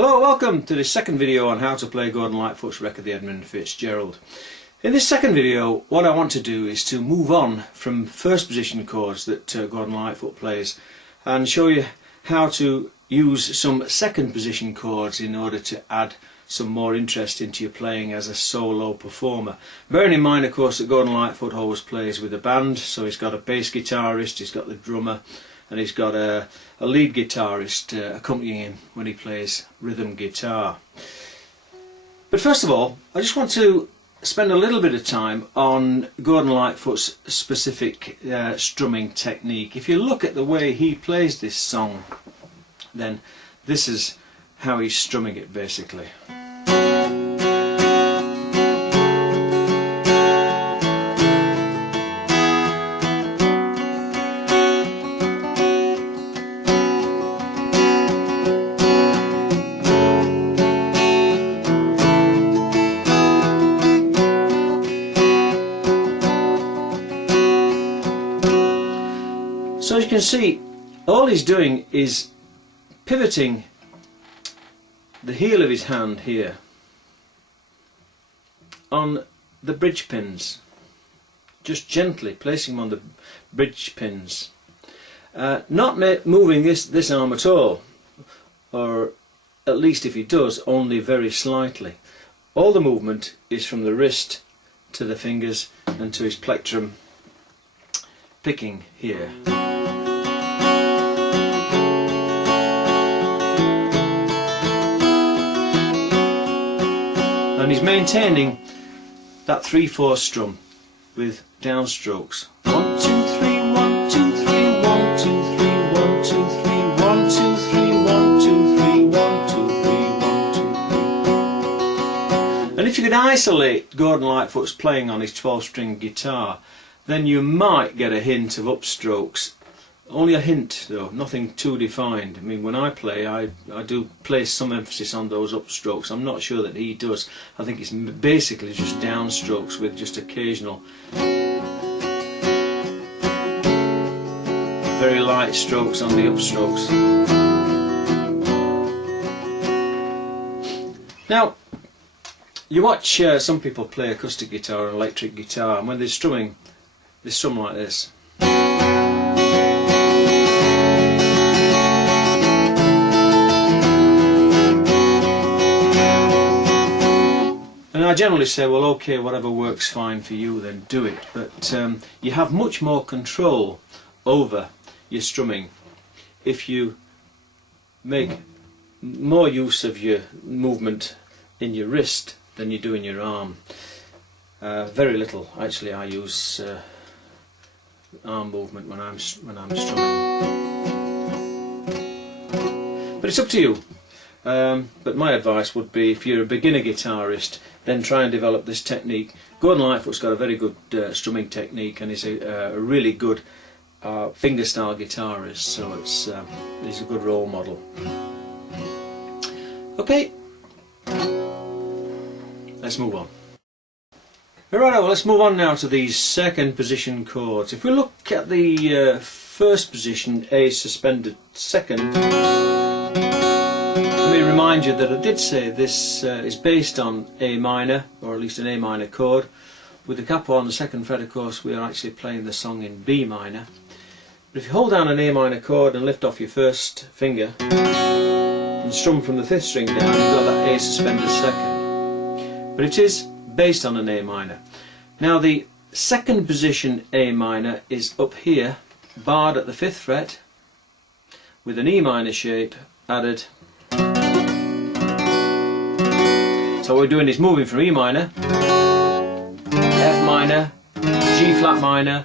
Hello, welcome to this second video on how to play Gordon Lightfoot's record, the Edmund Fitzgerald. In this second video, what I want to do is to move on from first position chords that Gordon Lightfoot plays and show you how to use some second position chords in order to add some more interest into your playing as a solo performer. Bearing in mind, of course, that Gordon Lightfoot always plays with a band, so he's got a bass guitarist, he's got the drummer, and he's got a lead guitarist accompanying him when he plays rhythm guitar. But first of all, I just want to spend a little bit of time on Gordon Lightfoot's specific strumming technique. If you look at the way he plays this song, then this is how he's strumming it basically. So as you can see, all he's doing is pivoting the heel of his hand here on the bridge pins, just gently placing them on the bridge pins, not moving this arm at all, or at least if he does, only very slightly. All the movement is from the wrist to the fingers and to his plectrum, picking here. And he's maintaining that 3/4 strum with downstrokes. 1 2 3 1 2 3 1 2 3 1 2 3 1 2 3 1 2 3 1 2 3 1 2 3. And if you could isolate Gordon Lightfoot's playing on his 12-string guitar, then you might get a hint of upstrokes. Only a hint though, nothing too defined. I mean, when I play, I do place some emphasis on those upstrokes. I'm not sure that he does. I think it's basically just downstrokes with just occasional very light strokes on the upstrokes. Now, you watch some people play acoustic guitar and electric guitar, and when they're strumming, they strum like this. And I generally say, well, okay, whatever works fine for you, then do it. But you have much more control over your strumming if you make more use of your movement in your wrist than you do in your arm. Very little, actually, I use arm movement when I'm strumming. But it's up to you. But my advice would be, if you're a beginner guitarist, then try and develop this technique. Gordon Lightfoot's got a very good strumming technique, and he's a really good fingerstyle guitarist, so he's a good role model. Okay, let's move on. Alright, well, let's move on now to these second position chords. If we look at the first position, A suspended second, let me remind you that I did say this is based on A minor, or at least an A minor chord. With the capo on the second fret, of course, we are actually playing the song in B minor. But if you hold down an A minor chord and lift off your first finger and strum from the 5th string down, you've got that A suspended second. But it is based on an A minor. Now the second position A minor is up here, barred at the 5th fret, with an E minor shape added. So what we're doing is moving from E minor, F minor, G flat minor,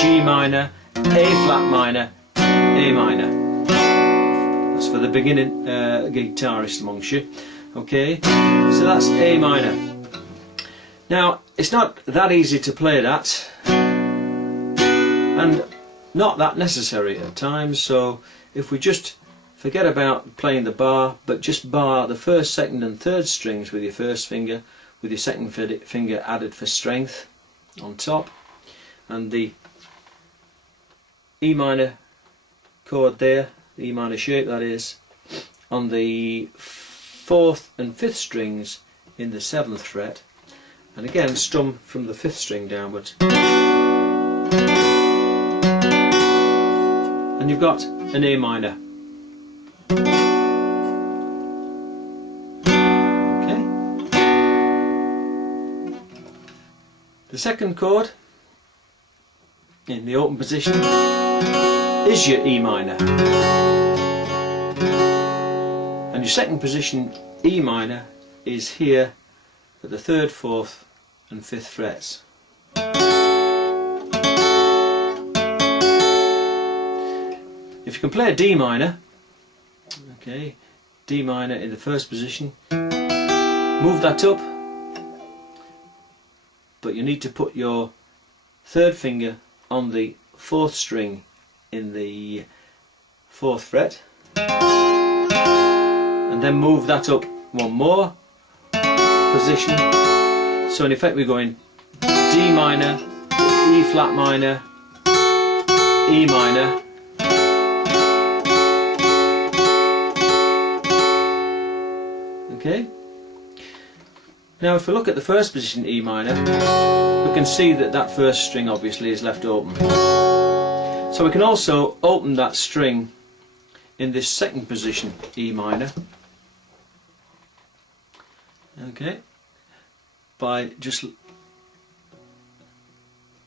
G minor, A flat minor, A minor. That's for the beginning guitarist amongst you. Okay, so that's A minor. Now, it's not that easy to play that, and not that necessary at times, so if we just forget about playing the bar, but just bar the 1st, 2nd and 3rd strings with your 1st finger, with your 2nd finger added for strength on top, and the E minor chord there, the E minor shape that is, on the 4th and 5th strings in the 7th fret, and again strum from the 5th string downwards. And you've got an A minor. Okay. The second chord in the open position is your E minor. And your second position E minor is here at the 3rd, 4th and 5th frets. If you can play a D minor, okay, D minor in the first position, move that up, but you need to put your 3rd finger on the 4th string in the 4th fret, and then move that up one more position. So in effect we're going D minor, E flat minor, E minor, okay. Now if we look at the first position E minor, we can see that that first string obviously is left open. So we can also open that string in this second position E minor, okay, by just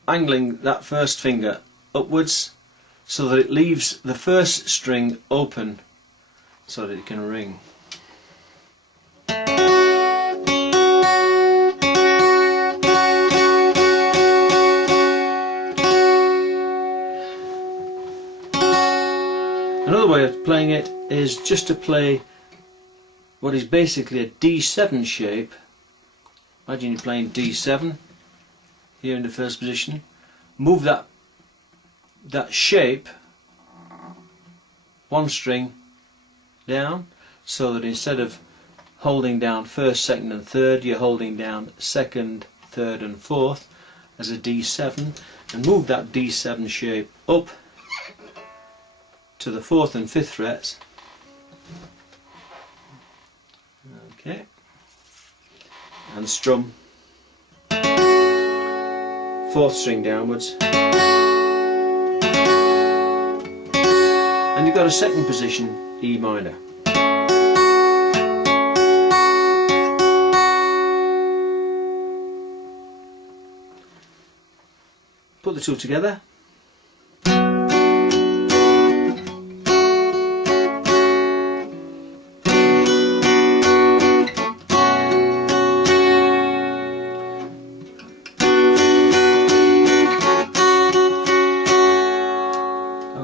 angling that first finger upwards so that it leaves the first string open so that it can ring. Another way of playing it is just to play what is basically a D7 shape. Imagine you're playing D7 here in the first position. Move that shape one string down, so that instead of holding down 1st, 2nd and 3rd, you're holding down 2nd, 3rd and 4th as a D7, and move that D7 shape up to the 4th and 5th frets. Okay, and strum 4th string downwards, and you've got a second position E minor. Put the two together.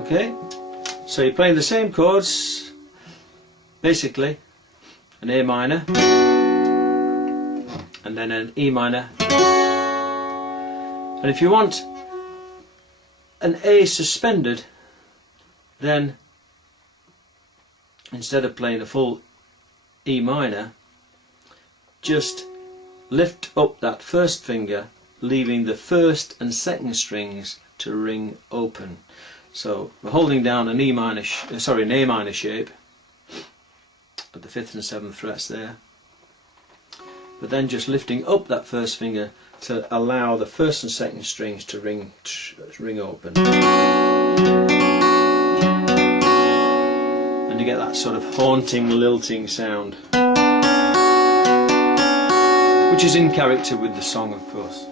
Okay, so you're playing the same chords, basically an A minor and then an E minor, and if you want an A suspended, then instead of playing a full E minor, just lift up that first finger, leaving the 1st and 2nd strings to ring open. So we're holding down an A minor shape at the 5th and 7th frets there, but then just lifting up that first finger to allow the 1st and 2nd strings to ring open, and you get that sort of haunting, lilting sound, which is in character with the song, of course.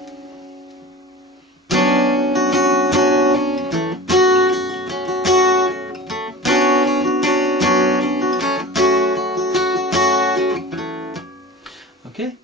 Okay.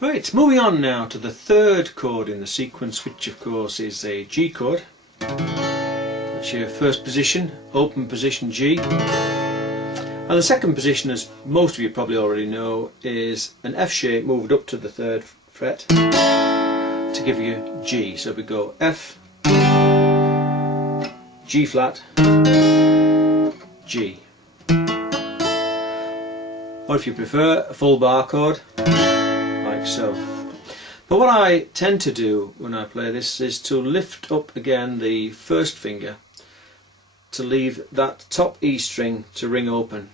Right, moving on now to the 3rd chord in the sequence, which of course is a G chord. That's your first position, open position G. And the second position, as most of you probably already know, is an F shape moved up to the 3rd fret to give you G. So we go F, G flat, G. Or if you prefer, a full bar chord, like so. But what I tend to do when I play this is to lift up again the first finger to leave that top E string to ring open.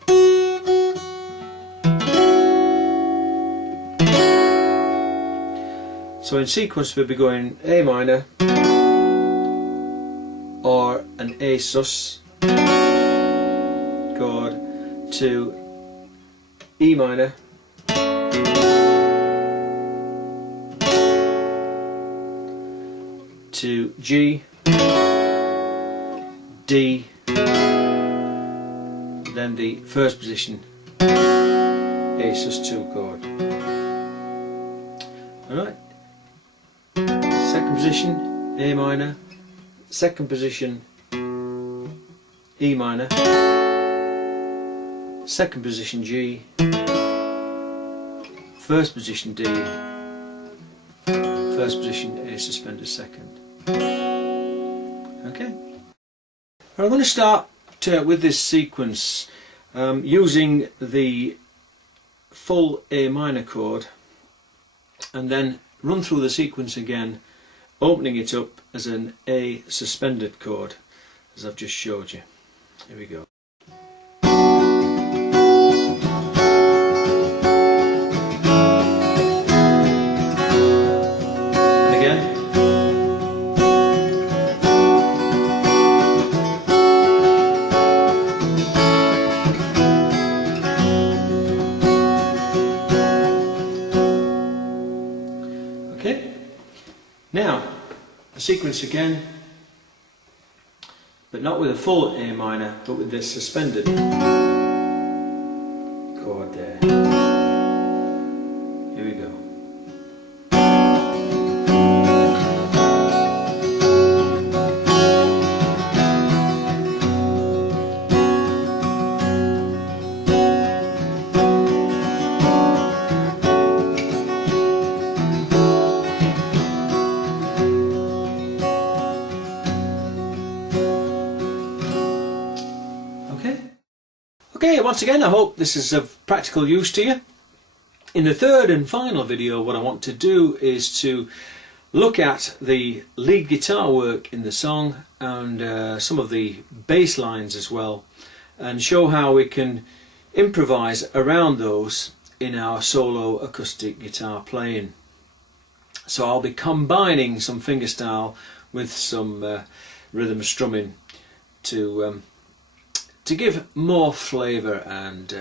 So in sequence we'll be going A minor or an A sus chord to E minor to G, D, then the first position A sus2 chord. Alright, second position A minor, second position E minor, second position G, first position D, first position A suspended second. Okay. I'm going to start with this sequence using the full A minor chord and then run through the sequence again, opening it up as an A suspended chord as I've just showed you. Here we go. Now, the sequence again, but not with a full A minor, but with this suspended chord there. Here we go. Okay, once again I hope this is of practical use to you. In the third and final video what I want to do is to look at the lead guitar work in the song and some of the bass lines as well, and show how we can improvise around those in our solo acoustic guitar playing. So I'll be combining some fingerstyle with some rhythm strumming to give more flavour and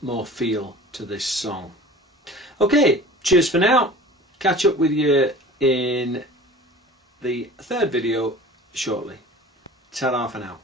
more feel to this song. Okay, cheers for now. Catch up with you in the third video shortly. Ta-ra for now.